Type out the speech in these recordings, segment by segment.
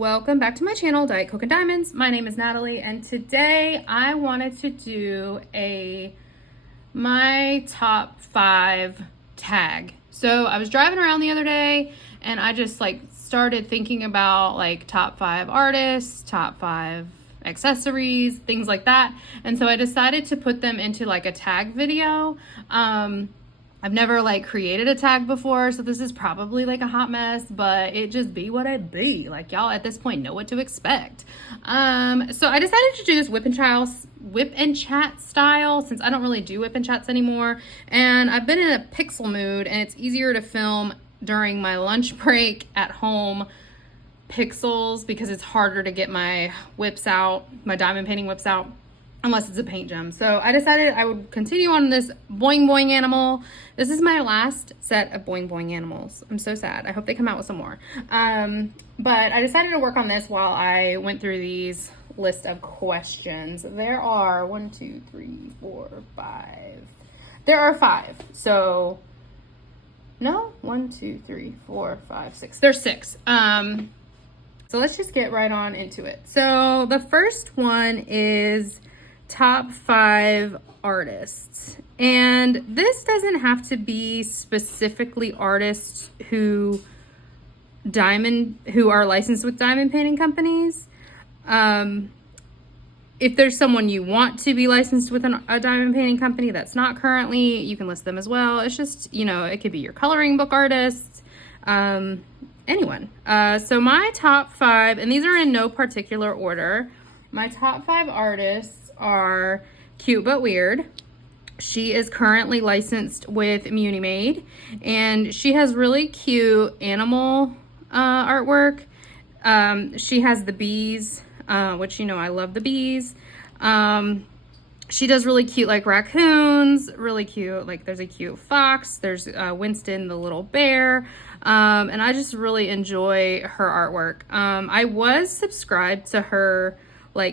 Welcome back to my channel, Diet Coke and Diamonds. My name is Natalie, and today I wanted to do my top 5 tag. So I was driving around the other day and I just started thinking about top 5 artists, top 5 accessories, things like that. And so I decided to put them into a tag video. I've never created a tag before, so this is probably a hot mess, but it just be what it be. Y'all at this point know what to expect. So I decided to do this whip and chat style, since I don't really do whip and chats anymore. And I've been in a pixel mood, and it's easier to film during my lunch break at home pixels because it's harder to get my whips out, my diamond painting whips out, unless it's a paint gem. So I decided I would continue on this boing boing animal. This is my last set of boing boing animals. I'm so sad. I hope they come out with some more. But I decided to work on this while I went through these list of questions. There are 1, 2, 3, 4, 5. There are 5. So no, 1, 2, 3, 4, 5, 6. There's 6. So let's just get right on into it. So the first one is top 5 artists, and this doesn't have to be specifically artists who are licensed with diamond painting companies. If there's someone you want to be licensed with a diamond painting company that's not currently, you can list them as well. It's just, it could be your coloring book artists, anyone. So my top 5, and these are in no particular order, my top 5 artists are Cute But Weird. She is currently licensed with Muni Made, and she has really cute animal artwork. She has the bees, which I love the bees. She does really cute raccoons, really cute, there's a cute fox, there's Winston the little bear, and I just really enjoy her artwork. I was subscribed to her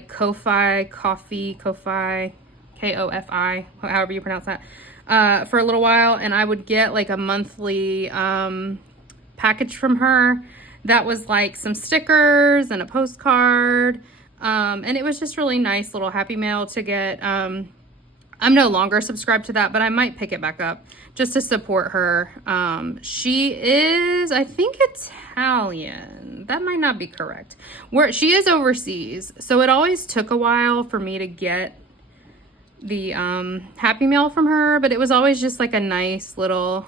Ko-Fi, Ko-Fi, K-O-F-I, however you pronounce that, for a little while, and I would get a monthly package from her that was some stickers and a postcard, and it was just really nice little happy mail to get. I'm no longer subscribed to that, but I might pick it back up just to support her. She is, I think, Italian. That might not be correct. She is overseas, so it always took a while for me to get the happy mail from her, but it was always just a nice little,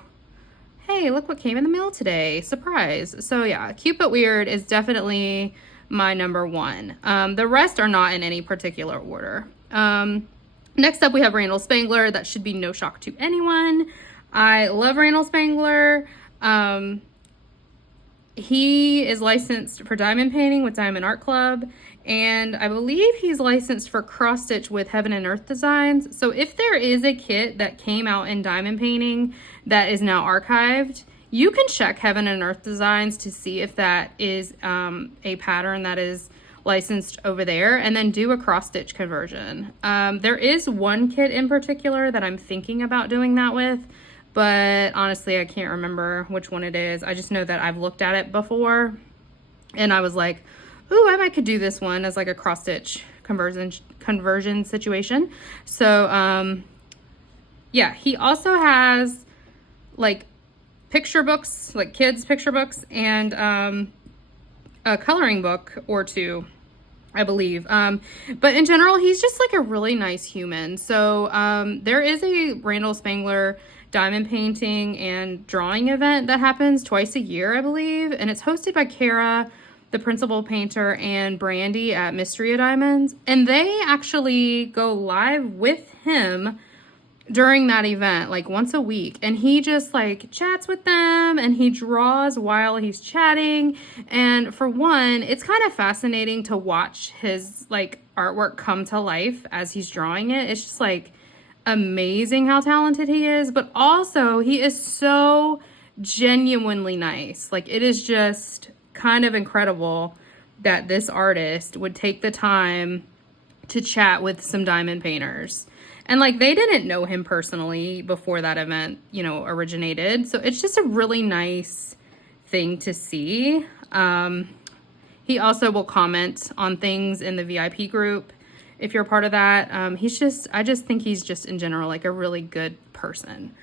hey, look what came in the mail today, surprise. So yeah, Cute But Weird is definitely my number 1. The rest are not in any particular order. Next up, we have Randall Spangler. That should be no shock to anyone. I love Randall Spangler. He is licensed for diamond painting with Diamond Art Club, and I believe he's licensed for cross stitch with Heaven and Earth Designs. So if there is a kit that came out in diamond painting that is now archived, you can check Heaven and Earth Designs to see if that is a pattern that is licensed over there, and then do a cross stitch conversion. There is one kit in particular that I'm thinking about doing that with, but honestly I can't remember which one it is. I just know that I've looked at it before and I was like, ooh, I could do this one as a cross stitch conversion situation. So yeah, he also has picture books, kids picture books, and a coloring book or 2, I believe. But in general, he's just a really nice human. So there is a Randall Spangler diamond painting and drawing event that happens twice a year, I believe, and it's hosted by Kara, the principal painter, and Brandy at Mystery of Diamonds, and they actually go live with him during that event once a week, and he just chats with them and he draws while he's chatting. And for one, it's kind of fascinating to watch his artwork come to life as he's drawing it. It's just amazing how talented he is, but also he is so genuinely nice. It is just kind of incredible that this artist would take the time to chat with some diamond painters. And they didn't know him personally before that event, originated. So it's just a really nice thing to see. He also will comment on things in the VIP group if you're a part of that. I just think he's just in general like a really good person.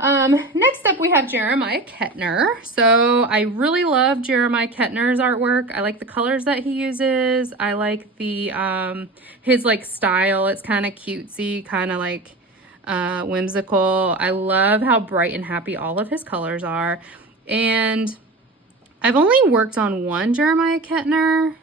Next up we have Jeremiah Kettner. So I really love Jeremiah Kettner's artwork. I like the colors that he uses. I like the his like style. It's kind of cutesy, kind of like whimsical. I love how bright and happy all of his colors are. And I've only worked on one Jeremiah Kettner,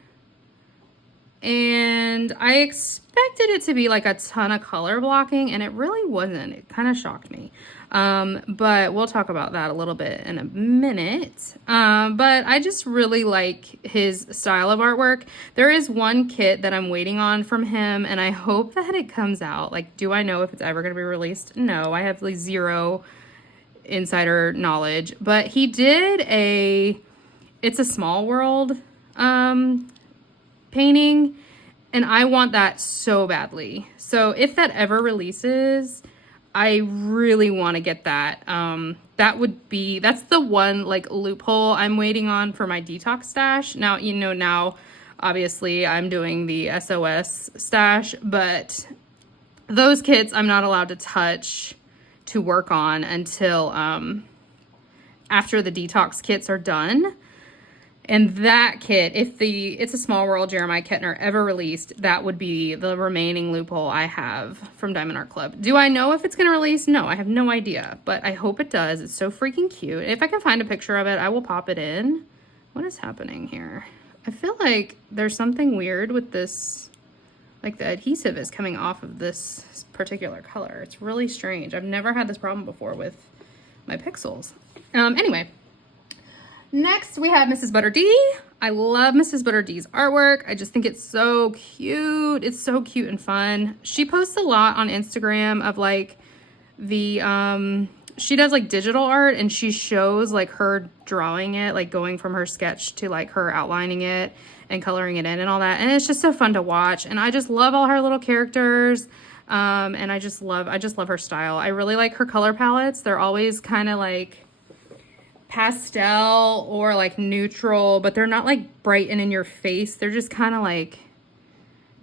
and I expected it to be like a ton of color blocking, and it really wasn't. It kind of shocked me. But we'll talk about that a little bit in a minute. But I just really like his style of artwork. There is one kit that I'm waiting on from him, and I hope that it comes out. Like, do I know if it's ever going to be released? No, I have like zero insider knowledge. But he did It's a Small World painting, and I want that so badly. So if that ever releases, I really want to get that. That's the one like loophole I'm waiting on for my detox stash. Now, now obviously I'm doing the SOS stash, but those kits I'm not allowed to touch to work on until after the detox kits are done. And that kit, if It's a Small World Jeremiah Kettner ever released, that would be the remaining loophole I have from Diamond Art Club. Do I know if it's going to release? No, I have no idea, but I hope it does. It's so freaking cute. If I can find a picture of it, I will pop it in. What is happening here? I feel like there's something weird with this, like the adhesive is coming off of this particular color. It's really strange. I've never had this problem before with my pixels. Anyway. Next, we have Mrs. Butter D. I love Mrs. Butter D's artwork. I just think it's so cute. It's so cute and fun. She posts a lot on Instagram of like she does like digital art, and she shows like her drawing it, like going from her sketch to like her outlining it and coloring it in and all that. And it's just so fun to watch. And I just love all her little characters. And I just love her style. I really like her color palettes. They're always kind of like pastel or like neutral, but they're not like bright and in your face. They're just kind of like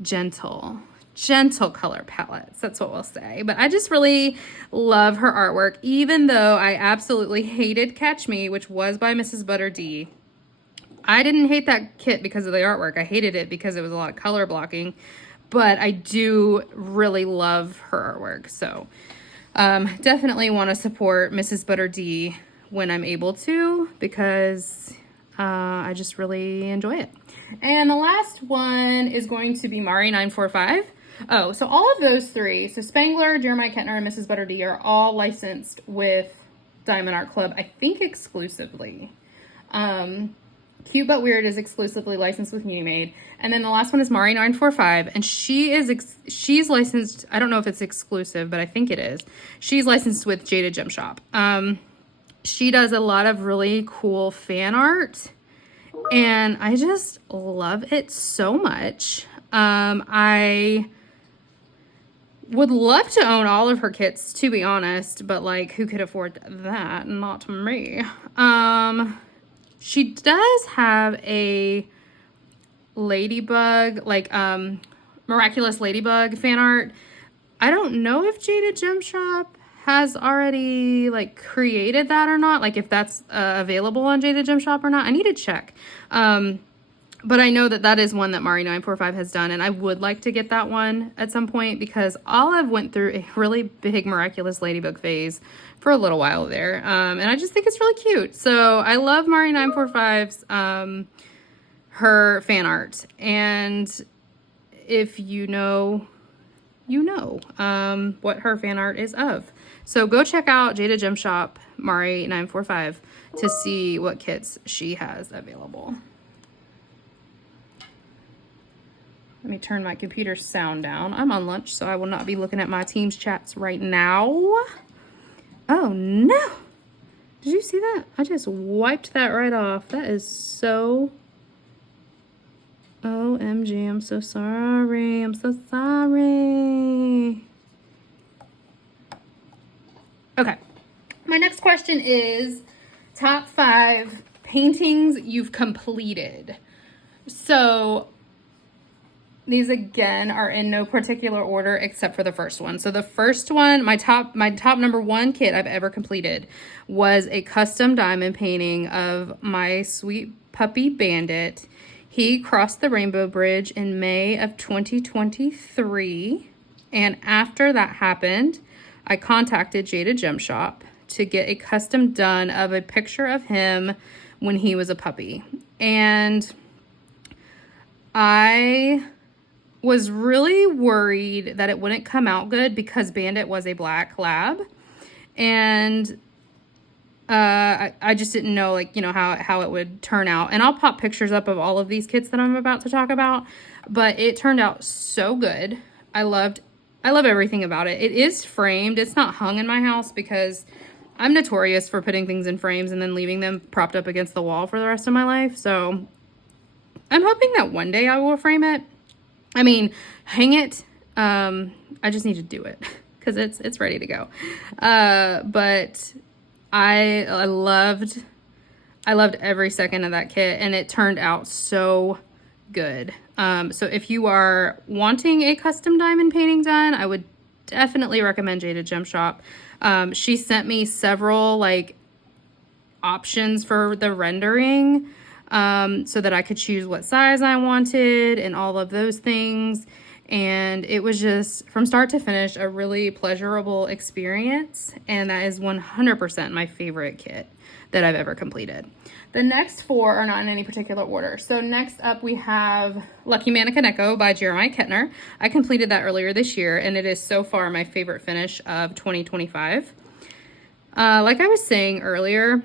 gentle color palettes. That's what we'll say. But I just really love her artwork, even though I absolutely hated Catch Me, which was by Mrs. Butter D. I didn't hate that kit because of the artwork. I hated it because it was a lot of color blocking, but I do really love her artwork. So definitely want to support Mrs. Butter D when I'm able to, because I just really enjoy it. And the last one is going to be Mari 945. Oh, so all of those three, so Spangler, Jeremiah Kettner, and Mrs. Butter D are all licensed with Diamond Art Club, I think exclusively. Cute But Weird is exclusively licensed with Uni Made. And then the last one is Mari 945, and she's licensed, I don't know if it's exclusive, but I think it is. She's licensed with Jada Gem Shop. She does a lot of really cool fan art, and I just love it so much. I would love to own all of her kits, to be honest, but like, who could afford that? Not me. She does have a ladybug, like miraculous ladybug fan art. I don't know if Jada Gem Shop has already like created that or not, like if that's available on Jada Gem Shop or not. I need to check. But I know that is one that Mari 945 has done, and I would like to get that one at some point, because Olive went through a really big miraculous ladybug phase for a little while there, and I just think it's really cute. So I love Mari 945's her fan art, and if you know what her fan art is of. So go check out Jada Gem Shop Mari 945 to see what kits she has available. Let me turn my computer sound down. I'm on lunch, so I will not be looking at my Teams chats right now. Oh no! Did you see that? I just wiped that right off. That is so... OMG, I'm so sorry. I'm so sorry. Okay. My next question is top 5 paintings you've completed. So these again are in no particular order except for the first one. So the first one, my top number one kit I've ever completed was a custom diamond painting of my sweet puppy Bandit. He crossed the Rainbow Bridge in May of 2023. And after that happened, I contacted Jada Gem Shop to get a custom done of a picture of him when he was a puppy. And I was really worried that it wouldn't come out good because Bandit was a black lab. And I just didn't know, like, you know, how it would turn out. And I'll pop pictures up of all of these kits that I'm about to talk about. But it turned out so good. I love everything about it. It is framed. It's not hung in my house because I'm notorious for putting things in frames and then leaving them propped up against the wall for the rest of my life. So I'm hoping that one day I will frame it. I mean, hang it. I just need to do it because it's ready to go. But I loved every second of that kit, and it turned out so good. So if you are wanting a custom diamond painting done, I would definitely recommend Jada Gem Shop. She sent me several like options for the rendering, so that I could choose what size I wanted and all of those things. And it was just, from start to finish, a really pleasurable experience. And that is 100% my favorite kit that I've ever completed. The next four are not in any particular order. So next up we have Lucky Mannequin Echo by Jeremiah Kettner. I completed that earlier this year, and it is so far my favorite finish of 2025. Like I was saying earlier,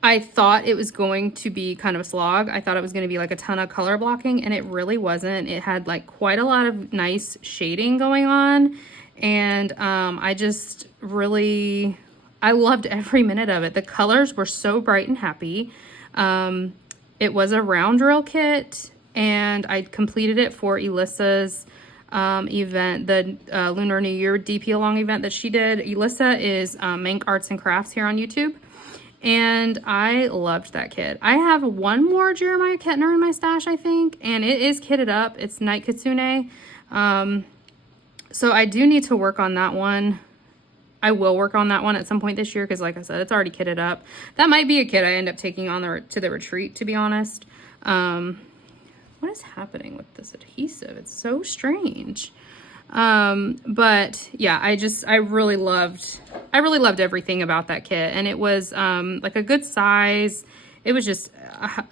I thought it was going to be kind of a slog. I thought it was going to be like a ton of color blocking, and it really wasn't. It had like quite a lot of nice shading going on, and I just really, I loved every minute of it. The colors were so bright and happy. It was a round drill kit, and I completed it for Elisa's event, the Lunar New Year DP Along event that she did. Elisa is Mank Arts and Crafts here on YouTube. And I loved that kit. I have one more Jeremiah Kettner in my stash, I think, and it is kitted up. It's Night Kitsune. So I do need to work on that one. I will work on that one at some point this year because, like I said, it's already kitted up. That might be a kit I end up taking on to the retreat, to be honest. What is happening with this adhesive? It's so strange. But yeah, I really loved everything about that kit, and it was like a good size. It was just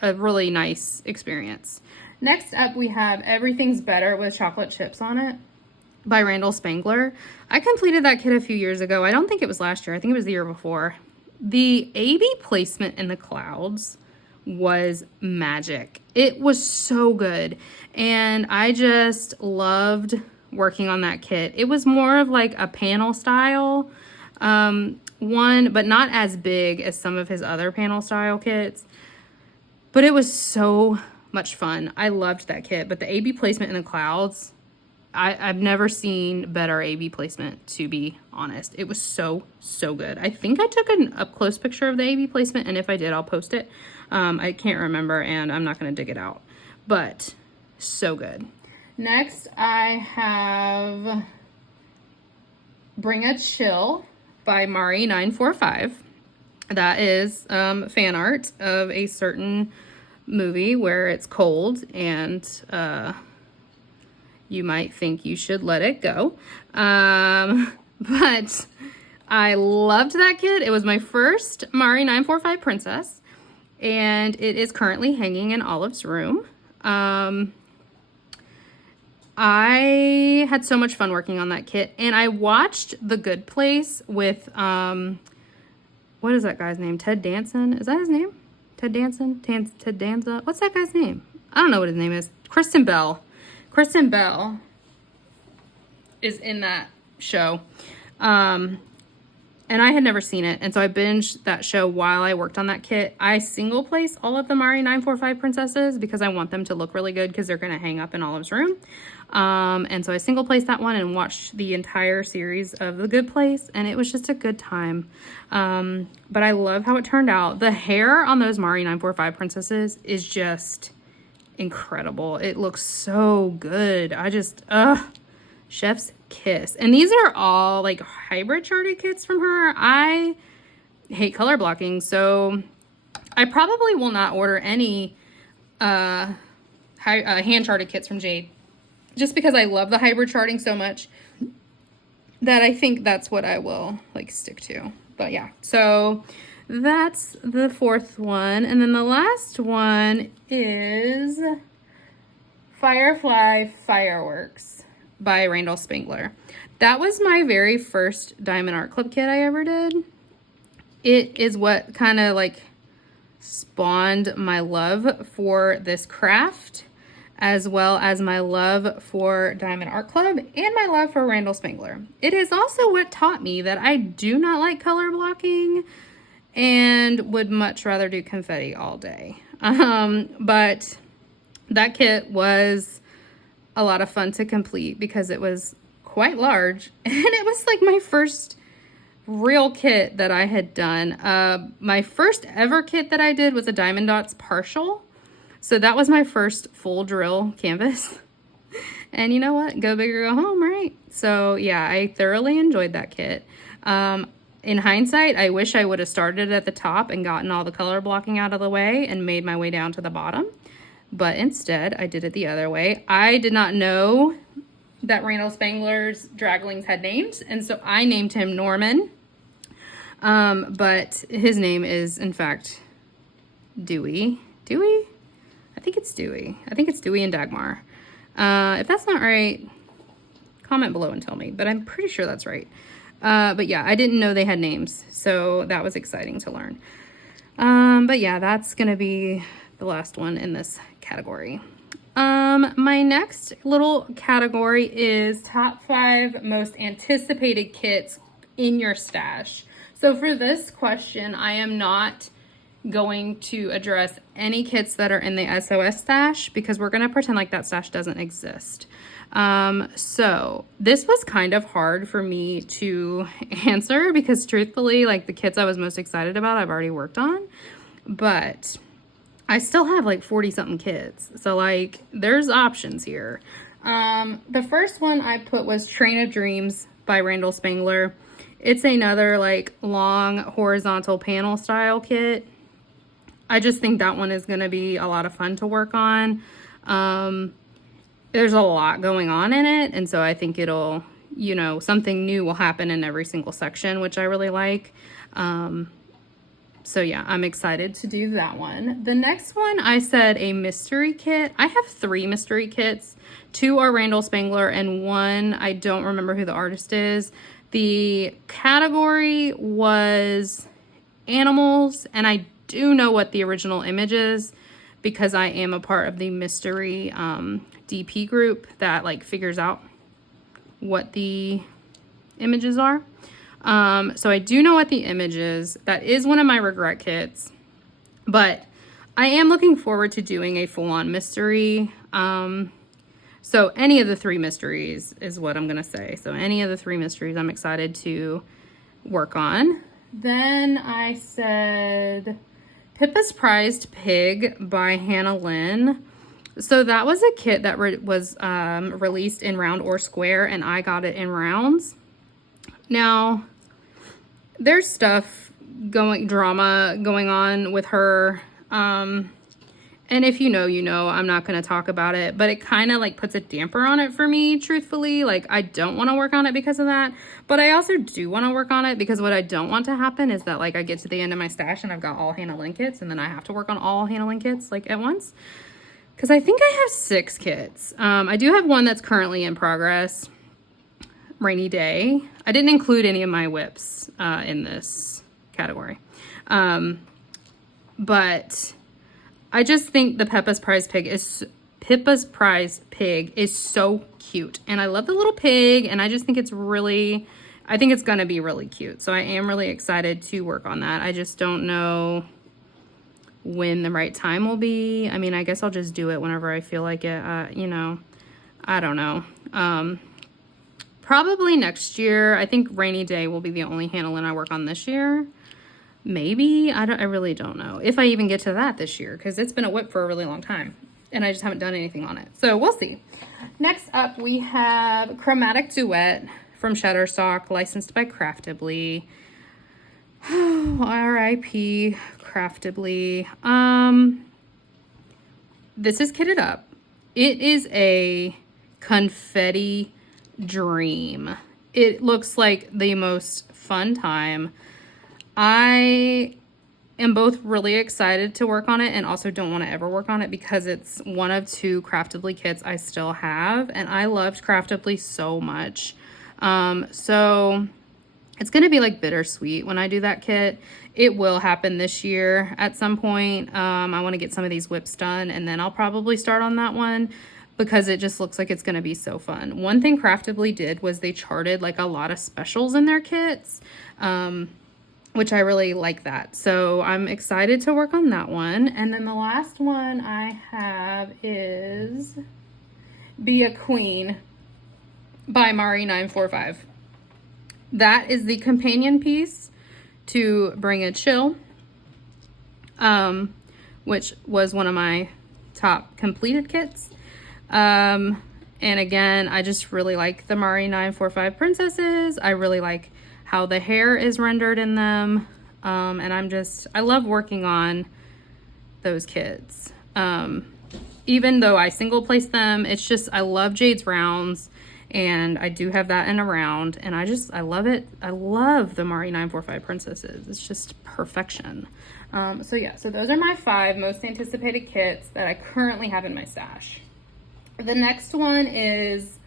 a really nice experience. Next up we have Everything's Better with Chocolate Chips on It by Randall Spangler. I completed that kit a few years ago. I don't think it was last year. I think it was the year before. The AB placement in the clouds was magic. It was so good, and I just loved working on that kit. It was more of like a panel style one, but not as big as some of his other panel style kits. But it was so much fun. I loved that kit. But the AB placement in the clouds, I've never seen better AB placement, to be honest. It was so good. I think I took an up close picture of the AB placement, and if I did, I'll post it. I can't remember, and I'm not going to dig it out. But so good. Next, I have Bring a Chill by Mari945. That is fan art of a certain movie where it's cold and you might think you should let it go. But I loved that kit. It was my first Mari945 princess, and it is currently hanging in Olive's room. I had so much fun working on that kit, and I watched The Good Place with, what is that guy's name? Ted Danson? Is that his name? Ted Danson? Ted Danza? What's that guy's name? I don't know what his name is. Kristen Bell. Kristen Bell is in that show. And I had never seen it, and so I binged that show while I worked on that kit. I single place all of the Mari945 princesses because I want them to look really good because they're going to hang up in Olive's room. And so I single placed that one and watched the entire series of The Good Place, and it was just a good time. But I love how it turned out. The hair on those Mari945 princesses is just incredible. It looks so good. I just, chef's kiss. And these are all like hybrid charted kits from her. I hate color blocking, so I probably will not order any hand charted kits from Jade, just because I love the hybrid charting so much that I think that's what I will like stick to. But yeah, so that's the fourth one. And then the last one is Firefly Fireworks by Randall Spangler. That was my very first Diamond Art Club kit I ever did. It is what kind of like spawned my love for this craft, as well as my love for Diamond Art Club and my love for Randall Spangler. It is also what taught me that I do not like color blocking and would much rather do confetti all day. But that kit was a lot of fun to complete because it was quite large, and it was like my first real kit that I had done. My first ever kit that I did was a Diamond Dots partial. So that was my first full drill canvas. And you know what? Go big or go home, right? So yeah, I thoroughly enjoyed that kit. In hindsight, I wish I would have started at the top and gotten all the color blocking out of the way and made my way down to the bottom. But instead, I did it the other way. I did not know that Randall Spangler's draglings had names, and so I named him Norman. But his name is, in fact, Dewey. Dewey? I think it's Dewey. I think it's Dewey and Dagmar. If that's not right, comment below and tell me, but I'm pretty sure that's right. But yeah, I didn't know they had names, so that was exciting to learn. But yeah, that's gonna be the last one in this category. My next little category is top 5 most anticipated kits in your stash. So for this question, I am not going to address any kits that are in the SOS stash because we're gonna pretend like that stash doesn't exist. So this was kind of hard for me to answer because truthfully, like the kits I was most excited about, I've already worked on, but I still have like 40 something kits. So like there's options here. The first one I put was Train of Dreams by Randall Spangler. It's another like long horizontal panel style kit. I just think that one is going to be a lot of fun to work on. There's a lot going on in it, and so I think it'll, you know, something new will happen in every single section, which I really like. So yeah, I'm excited to do that one. The next one, I said a mystery kit. I have 3 mystery kits. 2 are Randall Spangler and 1, I don't remember who the artist is. The category was animals, and I do know what the original image is because I am a part of the mystery DP group that like figures out what the images are. So I do know what the image is. That is one of my regret kits, but I am looking forward to doing a full-on mystery. So any of the 3 mysteries is what I'm gonna say. So any of the 3 mysteries I'm excited to work on. Then I said Pippa's Prized Pig by Hannah Lynn. So that was a kit that was released in round or square, and I got it in rounds. Now, there's stuff drama going on with her. And if you know, you know, I'm not going to talk about it, but it kind of like puts a damper on it for me, truthfully. Like, I don't want to work on it because of that, but I also do want to work on it because what I don't want to happen is that like I get to the end of my stash and I've got all Hannah Lynn kits, and then I have to work on all Hannah Lynn kits like at once. Because I think I have 6 kits. I do have one that's currently in progress, Rainy Day. I didn't include any of my whips in this category. But I just think the Pippa's Prize Pig is so cute. And I love the little pig, and I just think it's really, I think it's gonna be really cute. So I am really excited to work on that. I just don't know when the right time will be. I mean, I guess I'll just do it whenever I feel like it. You know, I don't know. Probably next year. I think Rainy Day will be the only Hannah Lynn I work on this year. Maybe. I really don't know if I even get to that this year, because it's been a whip for a really long time. and I just haven't done anything on it. So we'll see. Next up, we have Chromatic Duet from Shutterstock, licensed by Craftably. R.I.P. Craftably. This is kitted up. It is a confetti dream. It looks like the most fun time. I am both really excited to work on it and also don't want to ever work on it because it's one of 2 Craftably kits I still have, and I loved Craftably so much. So it's going to be like bittersweet when I do that kit. It will happen this year at some point. I want to get some of these whips done, and then I'll probably start on that one because it just looks like it's going to be so fun. One thing Craftably did was they charted like a lot of specials in their kits, which I really like that. So I'm excited to work on that one. And then the last one I have is Be a Queen by Mari945. That is the companion piece to Bring a Chill, which was one of my top completed kits. And again, I just really like the Mari945 princesses. I really like how the hair is rendered in them. And I love working on those kits. Even though I single place them, it's just, I love Jade's rounds, and I do have that in a round, and I love it. I love the Mari945 princesses. It's just perfection. So yeah, so those are my 5 most anticipated kits that I currently have in my stash. The next one is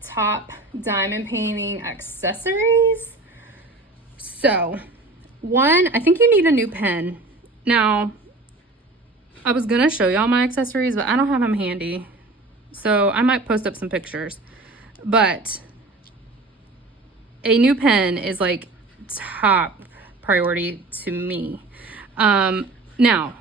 top diamond painting accessories. So one, I think you need a new pen. Now, I was gonna show y'all my accessories, but I don't have them handy, so I might post up some pictures. But a new pen is like top priority to me. Now,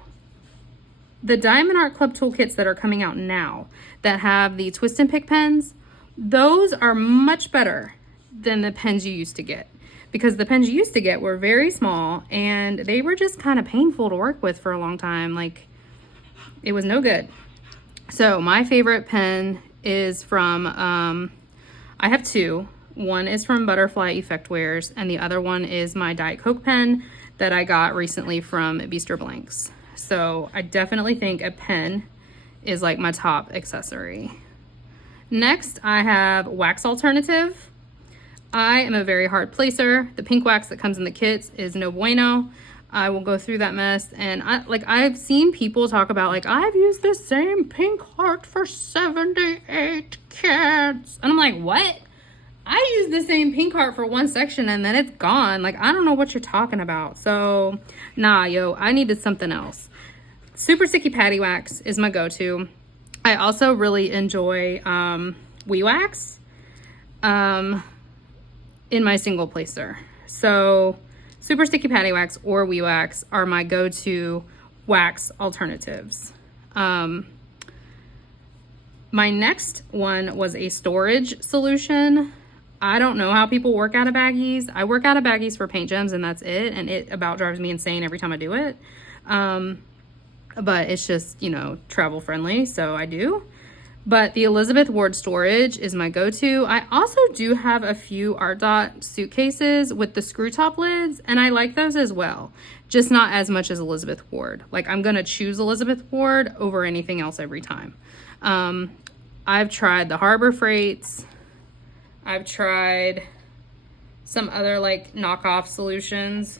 the Diamond Art Club toolkits that are coming out now that have the twist and pick pens, those are much better than the pens you used to get, because the pens you used to get were very small and they were just kind of painful to work with for a long time. Like, it was no good. So my favorite pen is from, I have 2. One is from Butterfly Effectwares, and the other one is my Diet Coke pen that I got recently from Bistro Blanks. So I definitely think a pen is like my top accessory. Next, I have wax alternative. I am a very hard placer. The pink wax that comes in the kits is no bueno. I will go through that mess, and I've seen people talk about like, I've used the same pink heart for 78 kits, and I'm like, what? I use the same pink heart for one section and then it's gone. Like, I don't know what you're talking about. So nah, yo, I needed something else. Super sticky patty wax is my go-to. I also really enjoy Wee Wax in my single placer. So super sticky patty wax or Wee Wax are my go-to wax alternatives. My next one was a storage solution. I don't know how people work out of baggies. I work out of baggies for paint gems and that's it. And it about drives me insane every time I do it. But it's just, you know, travel friendly, so I do. But the Elizabeth Ward storage is my go-to. I also do have a few Art Dot suitcases with the screw top lids, and I like those as well. Just not as much as Elizabeth Ward. Like, I'm gonna choose Elizabeth Ward over anything else every time. I've tried the Harbor Freights. I've tried some other like knockoff solutions.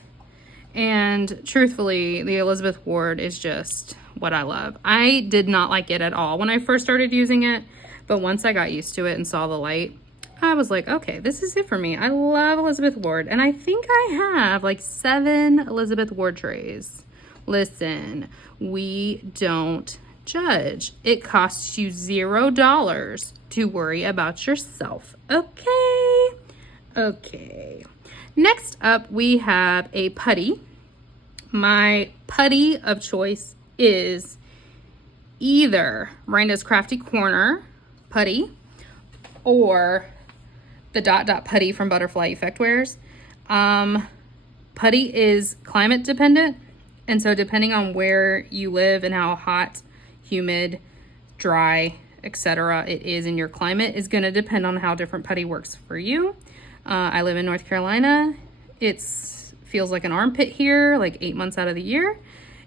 And truthfully, the Elizabeth Ward is just what I love. I did not like it at all when I first started using it, but once I got used to it and saw the light, I was like, okay, this is it for me. I love Elizabeth Ward, and I think I have like 7 Elizabeth Ward trays. Listen, we don't judge. It costs you $0 to worry about yourself. Okay. Okay. Next up, we have a putty. My putty of choice is either Miranda's Crafty Corner putty or the Dot Dot putty from Butterfly Effectwares. Putty is climate dependent, and so depending on where you live and how hot, humid, dry, etc. it is in your climate is going to depend on how different putty works for you. I live in North Carolina. It feels like an armpit here, like 8 months out of the year.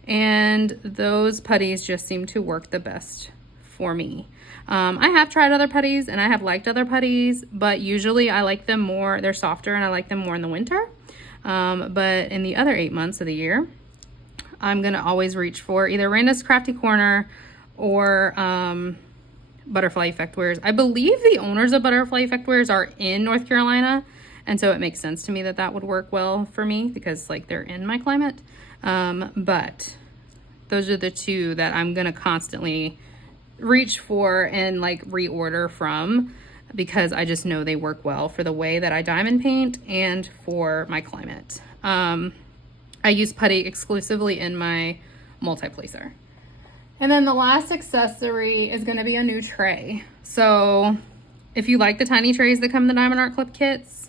And those putties just seem to work the best for me. I have tried other putties and I have liked other putties, but usually I like them more, they're softer and I like them more in the winter. But in the other 8 months of the year, I'm gonna always reach for either Randa's Crafty Corner or Butterfly Effect Wares. I believe the owners of Butterfly Effect Wares are in North Carolina, and so it makes sense to me that that would work well for me because like they're in my climate. But those are the two that I'm gonna constantly reach for and like reorder from because I just know they work well for the way that I diamond paint and for my climate. I use putty exclusively in my multi-placer. And then the last accessory is going to be a new tray. So if you like the tiny trays that come in the Diamond Art Club kits,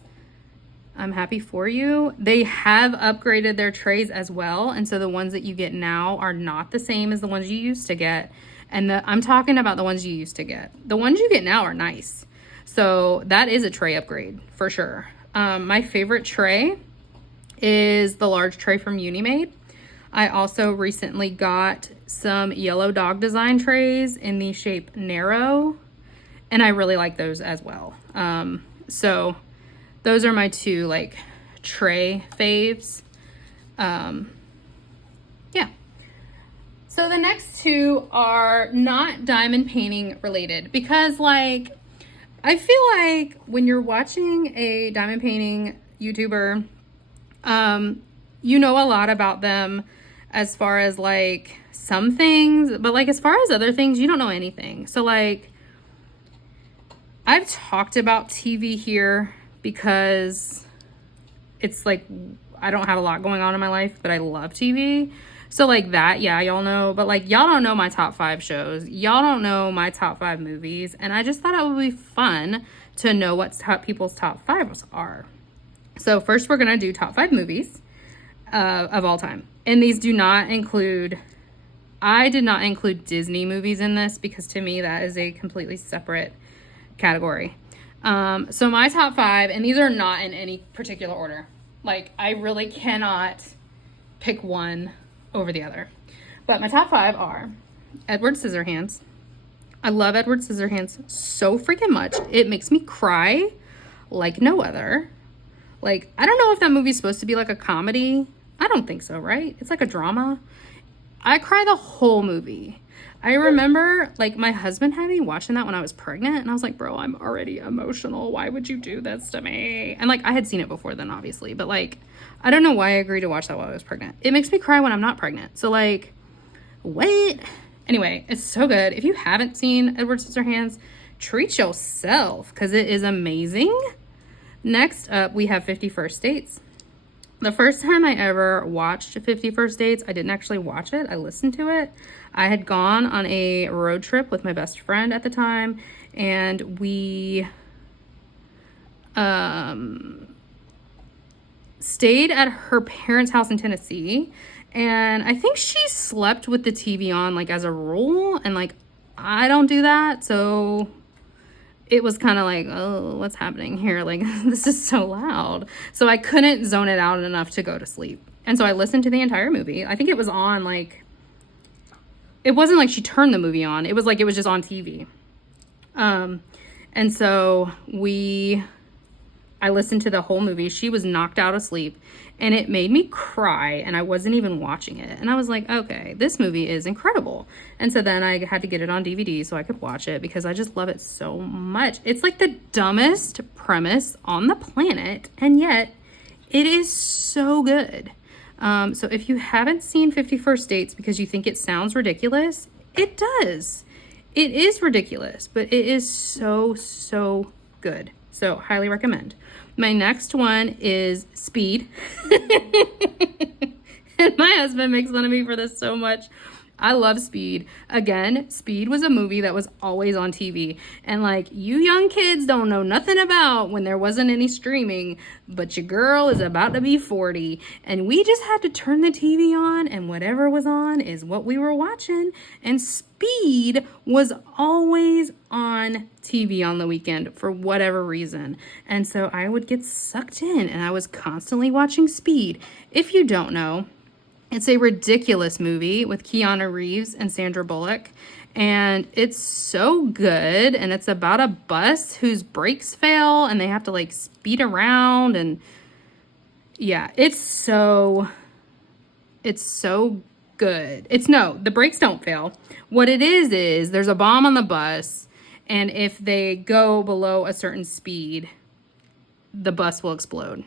I'm happy for you. They have upgraded their trays as well. And so the ones that you get now are not the same as the ones you used to get. And I'm talking about the ones you used to get. The ones you get now are nice. So that is a tray upgrade for sure. My favorite tray is the large tray from Unimade. I also recently got some yellow dog design trays in the shape narrow, and I really like those as well. So those are my two like tray faves. Yeah. So the next two are not diamond painting related because like I feel like when you're watching a diamond painting YouTuber, you know a lot about them as far as like some things, but like as far as other things, you don't know anything. So like I've talked about TV here because it's like I don't have a lot going on in my life, but I love TV. So like that, yeah, y'all know, but like y'all don't know my top 5 shows. Y'all don't know my top 5 movies. And I just thought it would be fun to know what people's top 5s are. So first we're gonna do top 5 movies of all time. And these do not include, I did not include Disney movies in this because to me that is a completely separate category. So my top 5, and these are not in any particular order. Like I really cannot pick one over the other. But my top 5 are Edward Scissorhands. I love Edward Scissorhands so freaking much. It makes me cry like no other. Like, I don't know if that movie's supposed to be like a comedy. I don't think so, right? It's like a drama. I cry the whole movie. I remember like my husband had me watching that when I was pregnant and I was like, bro, I'm already emotional. Why would you do this to me? And like, I had seen it before then, obviously, but like, I don't know why I agreed to watch that while I was pregnant. It makes me cry when I'm not pregnant. So like, what? Anyway, it's so good. If you haven't seen Edward Scissorhands, treat yourself because it is amazing. Next up, we have 50 First Dates. The first time I ever watched 50 First Dates, I didn't actually watch it. I listened to it. I had gone on a road trip with my best friend at the time, and we stayed at her parents' house in Tennessee. And I think she slept with the TV on, like, as a rule. And, like, I don't do that. So it was kind of like, oh, what's happening here? Like, this is so loud. So I couldn't zone it out enough to go to sleep. And so I listened to the entire movie. I think it was on, like, it wasn't like she turned the movie on. It was like it was just on TV. And so I listened to the whole movie. She was knocked out of sleep. And it made me cry, and I wasn't even watching it. And I was like, okay, this movie is incredible. And so then I had to get it on DVD so I could watch it because I just love it so much. It's like the dumbest premise on the planet, and yet it is so good. So if you haven't seen 50 First Dates because you think it sounds ridiculous, it does. It is ridiculous, but it is so, so good. So highly recommend. My next one is Speed. And my husband makes fun of me for this so much. I love Speed. Again, Speed was a movie that was always on TV. And like, you young kids don't know nothing about when there wasn't any streaming, but your girl is about to be 40. And we just had to turn the TV on, and whatever was on is what we were watching. And Speed was always on TV on the weekend for whatever reason. And so I would get sucked in, and I was constantly watching Speed. If you don't know, it's a ridiculous movie with Keanu Reeves and Sandra Bullock, and it's so good. And it's about a bus whose brakes fail, and they have to like speed around, and yeah, it's so good. The brakes don't fail. What it is there's a bomb on the bus, and if they go below a certain speed, the bus will explode.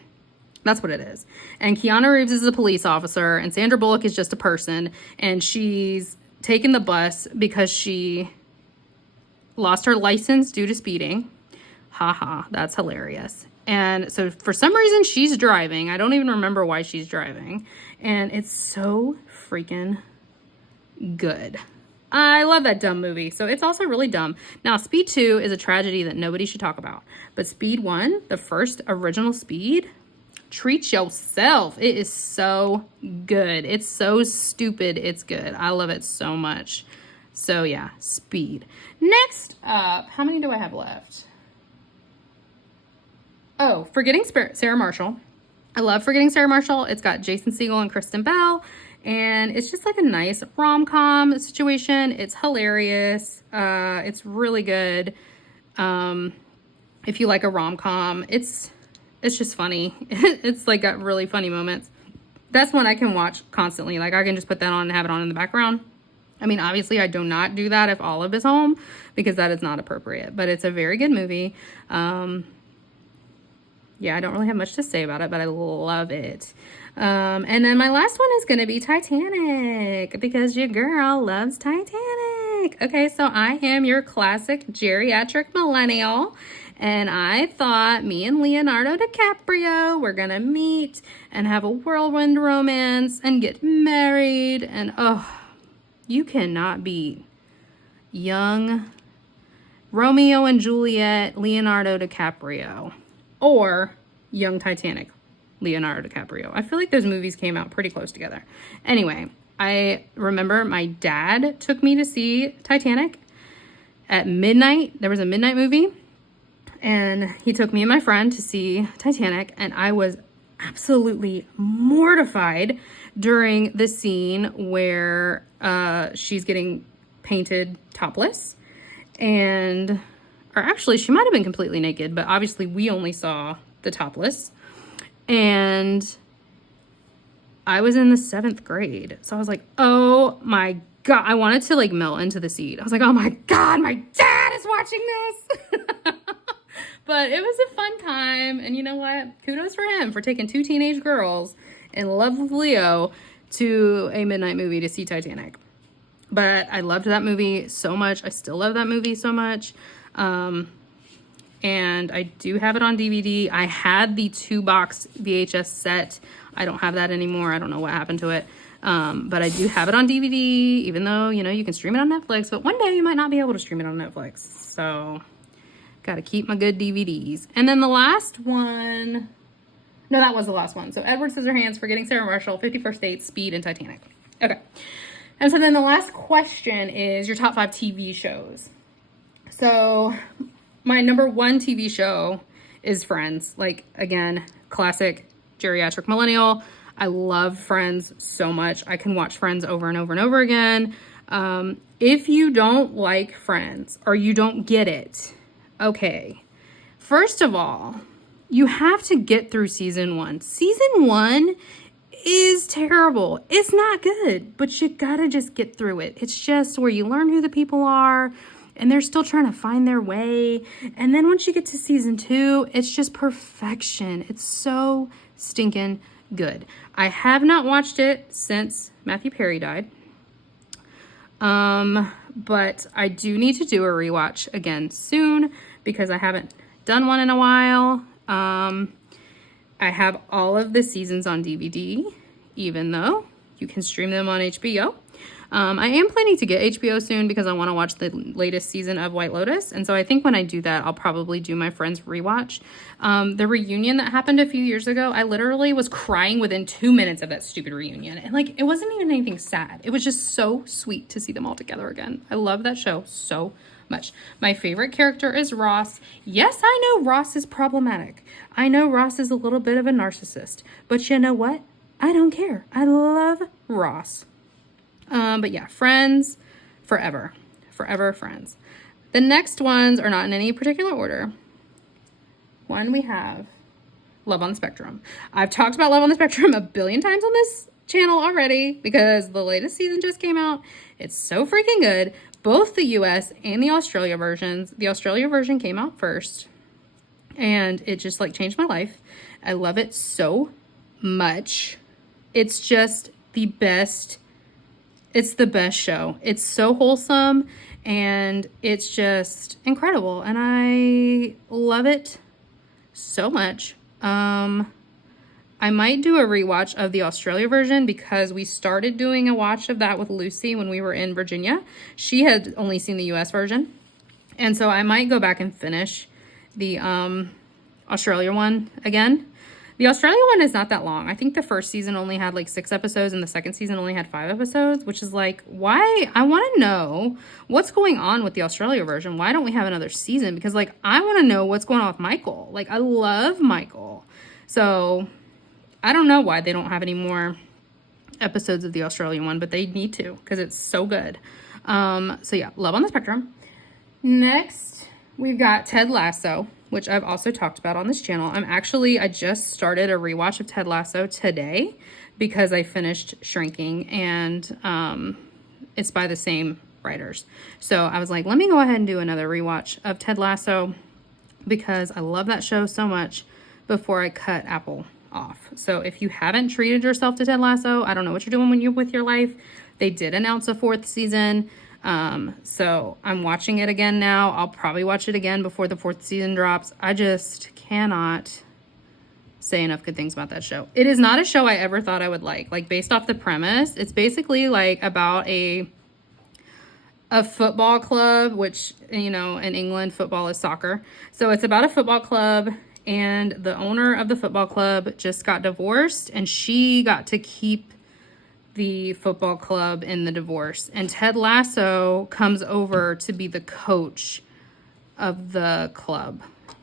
That's what it is. And Keanu Reeves is a police officer, and Sandra Bullock is just a person, and she's taken the bus because she lost her license due to speeding. Haha, that's hilarious. And so for some reason she's driving. I don't even remember why she's driving. And it's so freaking good. I love that dumb movie. So it's also really dumb. Now, Speed 2 is a tragedy that nobody should talk about. But Speed 1, the first original Speed, treat yourself. It is so good. It's so stupid. It's good. I love it so much. So yeah, Speed. Next up, how many do I have left? Oh, Forgetting Sarah Marshall. I love Forgetting Sarah Marshall. It's got Jason Segel and Kristen Bell, and it's just like a nice rom-com situation. It's hilarious. It's really good. If you like a rom-com, it's just funny. It's like got really funny moments. That's one I can watch constantly. Like I can just put that on and have it on in the background. I mean, obviously I do not do that if Olive is home, because that is not appropriate, but it's a very good movie. Yeah, I don't really have much to say about it, but I love it. And then my last one is going to be Titanic, because your girl loves Titanic. Okay, so I am your classic geriatric millennial. And I thought me and Leonardo DiCaprio were going to meet and have a whirlwind romance and get married. And oh, you cannot beat young Romeo and Juliet, Leonardo DiCaprio, or young Titanic, Leonardo DiCaprio. I feel like those movies came out pretty close together. Anyway, I remember my dad took me to see Titanic at midnight. There was a midnight movie. And he took me and my friend to see Titanic, and I was absolutely mortified during the scene where she's getting painted topless. Or actually, she might have been completely naked, but obviously we only saw the topless. And I was in the 7th grade. So I was like, oh my God. I wanted to like melt into the seat. I was like, oh my God, my dad is watching this. But it was a fun time, and you know what? Kudos for him for taking 2 teenage girls in love with Leo to a midnight movie to see Titanic. But I loved that movie so much. I still love that movie so much. And I do have it on DVD. I had the 2-box VHS set. I don't have that anymore. I don't know what happened to it. But I do have it on DVD, even though, you know, you can stream it on Netflix. But one day you might not be able to stream it on Netflix. So got to keep my good DVDs. And then the last one, no, that was the last one. So Edward Scissorhands, Forgetting Sarah Marshall, 51st Dates, Speed, and Titanic. Okay. And so then the last question is your top 5 TV shows. So my number 1 TV show is Friends. Like, again, classic geriatric millennial. I love Friends so much. I can watch Friends over and over and over again. If you don't like Friends or you don't get it, okay, first of all, you have to get through season 1. Season 1 is terrible. It's not good, but you gotta just get through it. It's just where you learn who the people are, and they're still trying to find their way. And then once you get to season 2, it's just perfection. It's so stinking good. I have not watched it since Matthew Perry died. But I do need to do a rewatch again soon because I haven't done one in a while. I have all of the seasons on DVD, even though you can stream them on HBO. I am planning to get HBO soon because I want to watch the latest season of White Lotus. And so I think when I do that, I'll probably do my friend's rewatch. The reunion that happened a few years ago, I literally was crying within 2 minutes of that stupid reunion. And like, it wasn't even anything sad. It was just so sweet to see them all together again. I love that show so much. My favorite character is Ross. Yes, I know Ross is problematic. I know Ross is a little bit of a narcissist. But you know what? I don't care. I love Ross. But yeah, Friends, forever. Forever Friends. The next ones are not in any particular order. One, we have Love on the Spectrum. I've talked about Love on the Spectrum a billion times on this channel already because the latest season just came out. It's so freaking good. Both the US and the Australia versions. The Australia version came out first and it just like changed my life. I love it so much. It's just the best. It's the best show. It's so wholesome and it's just incredible. And I love it so much. I might do a rewatch of the Australia version because we started doing a watch of that with Lucy when we were in Virginia. She had only seen the US version. And so I might go back and finish the Australia one again. The Australia one is not that long. I think the first season only had like 6 episodes and the second season only had 5 episodes, which is like, why? I want to know what's going on with the Australia version. Why don't we have another season? Because like, I want to know what's going on with Michael. Like, I love Michael. So I don't know why they don't have any more episodes of the Australian one, but they need to because it's so good. So yeah, Love on the Spectrum. Next, we've got Ted Lasso, which I've also talked about on this channel. I just started a rewatch of Ted Lasso today because I finished Shrinking and it's by the same writers. So I was like, let me go ahead and do another rewatch of Ted Lasso because I love that show so much before I cut Apple off. So if you haven't treated yourself to Ted Lasso, I don't know what you're doing with your life. They did announce a 4th season. So I'm watching it again now. I'll probably watch it again before the 4th season drops. I just cannot say enough good things about that show. It is not a show I ever thought I would like based off the premise. It's basically like about a football club, which, you know, in England, football is soccer. So it's about a football club and the owner of the football club just got divorced and she got to keep the football club in the divorce. And Ted Lasso comes over to be the coach of the club.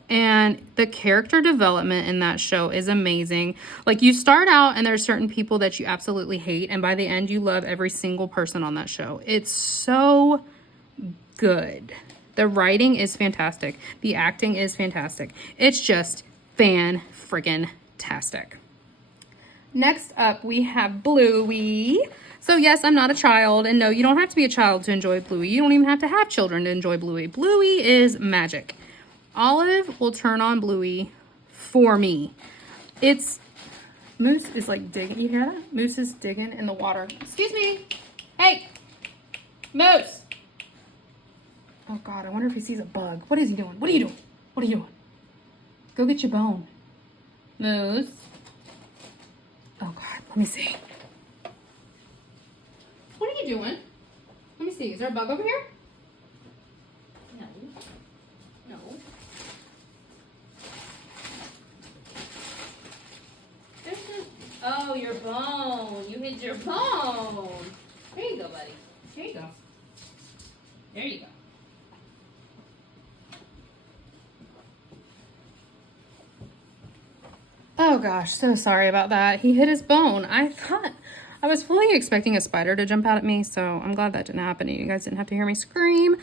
And the character development in that show is amazing. Like, you start out and there's certain people that you absolutely hate, and by the end you love every single person on that show. It's so good. The writing is fantastic. The acting is fantastic. It's just fan-friggin-tastic. Next up, we have Bluey. So yes, I'm not a child, and no, you don't have to be a child to enjoy Bluey. You don't even have to have children to enjoy Bluey. Bluey is magic. Olive will turn on Bluey for me. Moose is like digging. You hear that? Moose is digging in the water. Excuse me. Hey, Moose. Oh God, I wonder if he sees a bug. What is he doing? What are you doing? What are you doing? Go get your bone. Moose. Oh God, let me see. What are you doing? Let me see. Is there a bug over here? No. No. Oh, your bone. You hit your bone. There you go, buddy. Here you go. There you go. Oh gosh, so sorry about that. He hit his bone. I was fully expecting a spider to jump out at me, so I'm glad that didn't happen. You guys didn't have to hear me scream.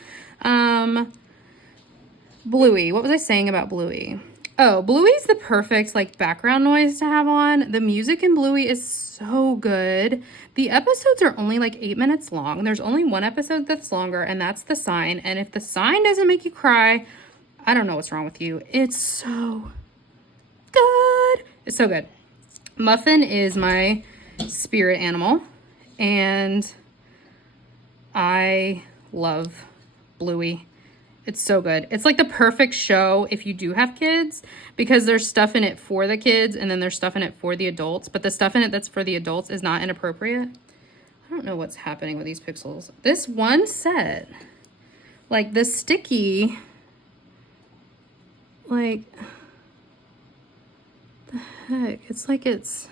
Bluey. What was I saying about Bluey? Oh, Bluey's the perfect like background noise to have on. The music in Bluey is so good. The episodes are only like 8 minutes long. There's only one episode that's longer, and that's The Sign. And if The Sign doesn't make you cry, I don't know what's wrong with you. It's so good. It's so good. Muffin is my spirit animal, and I love Bluey. It's so good. It's like the perfect show if you do have kids, because there's stuff in it for the kids and then there's stuff in it for the adults, but the stuff in it that's for the adults is not inappropriate. don't know what's happening with these pixels. This one set, like the sticky, like, the heck? It's like it's,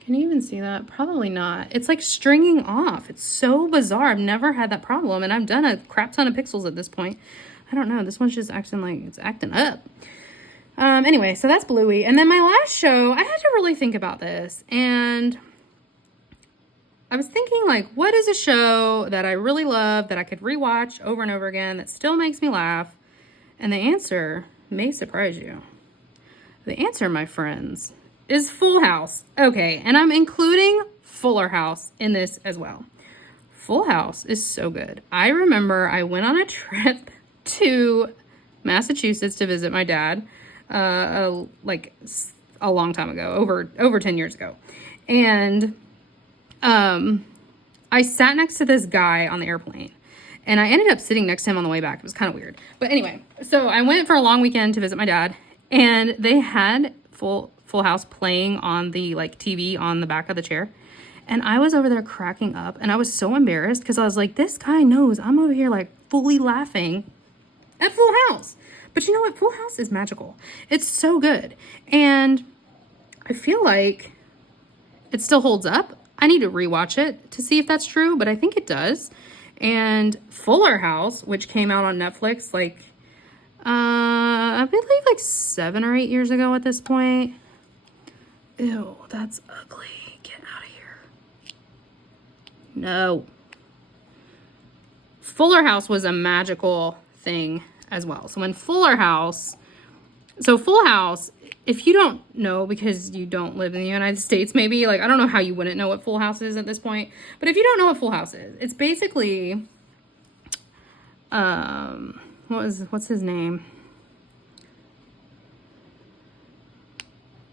can you even see that? Probably not. It's like stringing off. It's so bizarre. I've never had that problem, and I've done a crap ton of pixels at this point. I don't know. This one's just acting like it's acting up. Anyway, so that's Bluey. And then my last show, I had to really think about this. And I was thinking, like, what is a show that I really love that I could rewatch over and over again that still makes me laugh? And the answer may surprise you. The answer, my friends, is Full House. Okay, and I'm including Fuller House in this as well. Full House is so good. I remember I went on a trip to Massachusetts to visit my dad, like a long time ago, over 10 years ago. And I sat next to this guy on the airplane, and I ended up sitting next to him on the way back. It was kind of weird. But anyway, so I went for a long weekend to visit my dad, and they had Full House playing on the like TV on the back of the chair. And I was over there cracking up, and I was so embarrassed because I was like, this guy knows I'm over here like fully laughing at Full House. But you know what? Full House is magical. It's so good. And I feel like it still holds up. I need to rewatch it to see if that's true, but I think it does. And Fuller House, which came out on Netflix like, I believe like 7 or 8 years ago at this point. Ew, that's ugly. Get out of here. No. Fuller House was a magical thing as well. So when Full House, if you don't know, because you don't live in the United States, maybe, like, I don't know how you wouldn't know what Full House is at this point, but if you don't know what Full House is, it's basically, what's his name?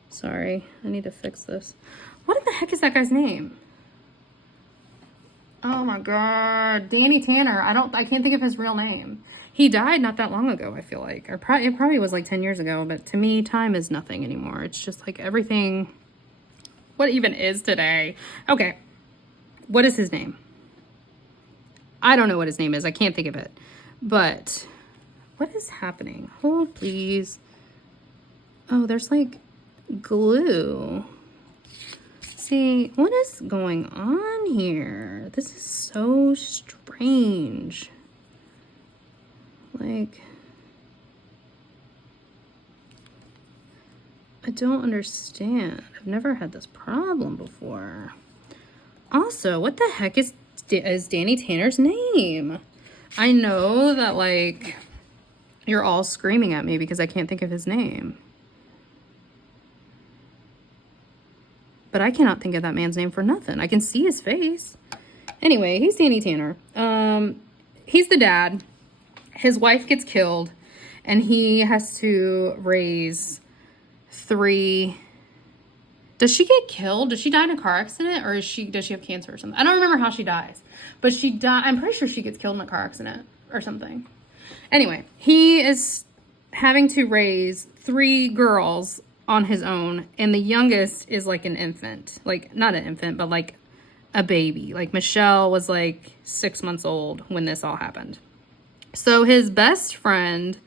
Sorry, I need to fix this. What the heck is that guy's name? Oh my God, Danny Tanner. I can't think of his real name. He died not that long ago, I feel like. Or it probably was like 10 years ago, but to me, time is nothing anymore. It's just like everything, what even is today? Okay, what is his name? I don't know what his name is. I can't think of it. But what is happening? Hold, please. Oh, there's like glue. See, what is going on here? This is so strange. Like, I don't understand. I've never had this problem before. Also, what the heck is Danny Tanner's name? I know that, like, you're all screaming at me because I can't think of his name. But I cannot think of that man's name for nothing. I can see his face. Anyway, he's Danny Tanner. He's the dad. His wife gets killed, and he has to raise 3. Does she get killed? Does she die in a car accident, or does she have cancer or something? I don't remember how she dies, but I'm pretty sure she gets killed in a car accident or something. Anyway, he is having to raise 3 girls on his own, and the youngest is like an infant. Like, not an infant, but like a baby. Like, Michelle was like 6 months old when this all happened. So his best friend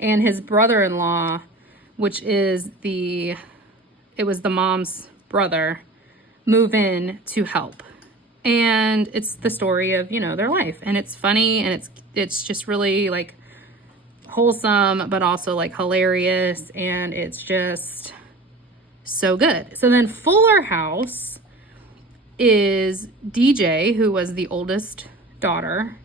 and his brother-in-law, which is it was the mom's brother, move in to help. And it's the story of, their life. And it's funny, and it's just really like wholesome, but also like hilarious, and it's just so good. So then Fuller House is DJ, who was the oldest daughter.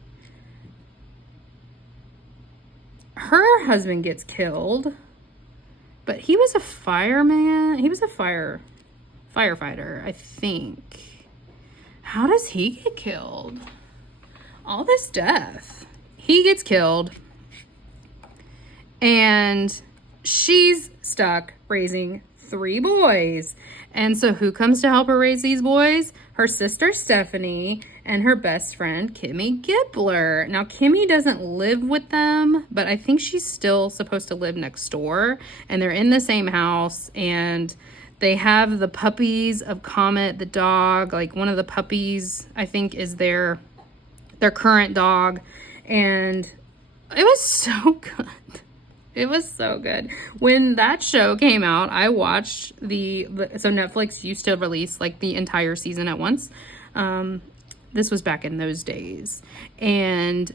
Her husband gets killed, but he was a fireman. He was a firefighter, I think. How does he get killed? All this death. He gets killed, and she's stuck raising 3 boys. And so who comes to help her raise these boys? Her sister Stephanie and her best friend Kimmy Gibbler. Now, Kimmy doesn't live with them, but I think she's still supposed to live next door, and they're in the same house, and They have the puppies of Comet the dog. Like one of the puppies, I think, is their current dog. And it was so good. It was so good. When that show came out, I watched so Netflix used to release like the entire season at once. This was back in those days. And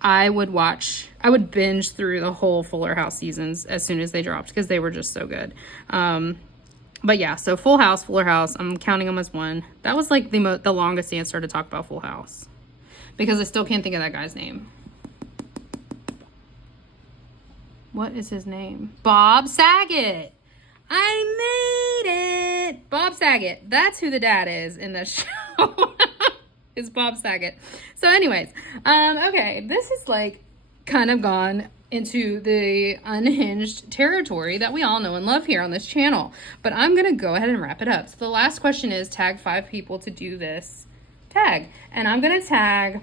I would binge through the whole Fuller House seasons as soon as they dropped because they were just so good. But yeah, so Full House, Fuller House, I'm counting them as one. That was like the longest answer to talk about Full House because I still can't think of that guy's name. What is his name? Bob Saget. I made it. Bob Saget. That's who the dad is in the show. Is Bob Saget. So anyways, okay, this is like kind of gone into the unhinged territory that we all know and love here on this channel. But I'm going to go ahead and wrap it up. So the last question is tag 5 people to do this tag. And I'm going to tag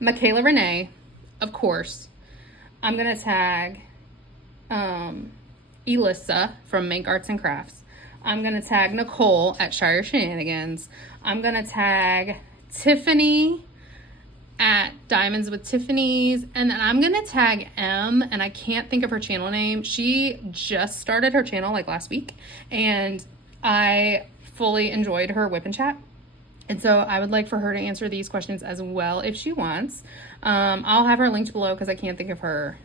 Michaela Renee, of course. I'm going to tag Elisa from Make Arts and Crafts. I'm going to tag Nicole at Shire Shenanigans. I'm going to tag Tiffani at Diamonds with Tiffany's. And then I'm going to tag M, and I can't think of her channel name. She just started her channel like last week, and I fully enjoyed her whip and chat. And so I would like for her to answer these questions as well if she wants. I'll have her linked below because I can't think of her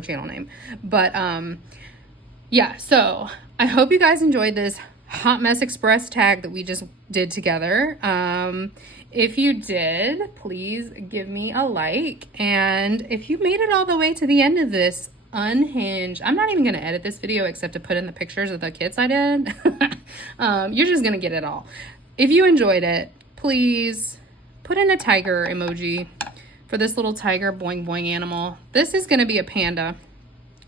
channel name. But yeah, so I hope you guys enjoyed this Hot Mess Express tag that we just did together. If you did, please give me a like. And if you made it all the way to the end of this unhinged, I'm not even going to edit this video except to put in the pictures of the kits I did. You're just going to get it all. If you enjoyed it, please put in a tiger emoji for this little tiger boing boing animal. This is going to be a panda,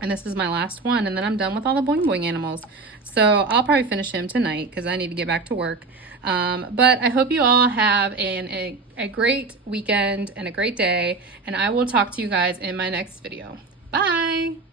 and this is my last one, and then I'm done with all the boing boing animals. So I'll probably finish him tonight because I need to get back to work. But I hope you all have a great weekend and a great day, and I will talk to you guys in my next video. Bye!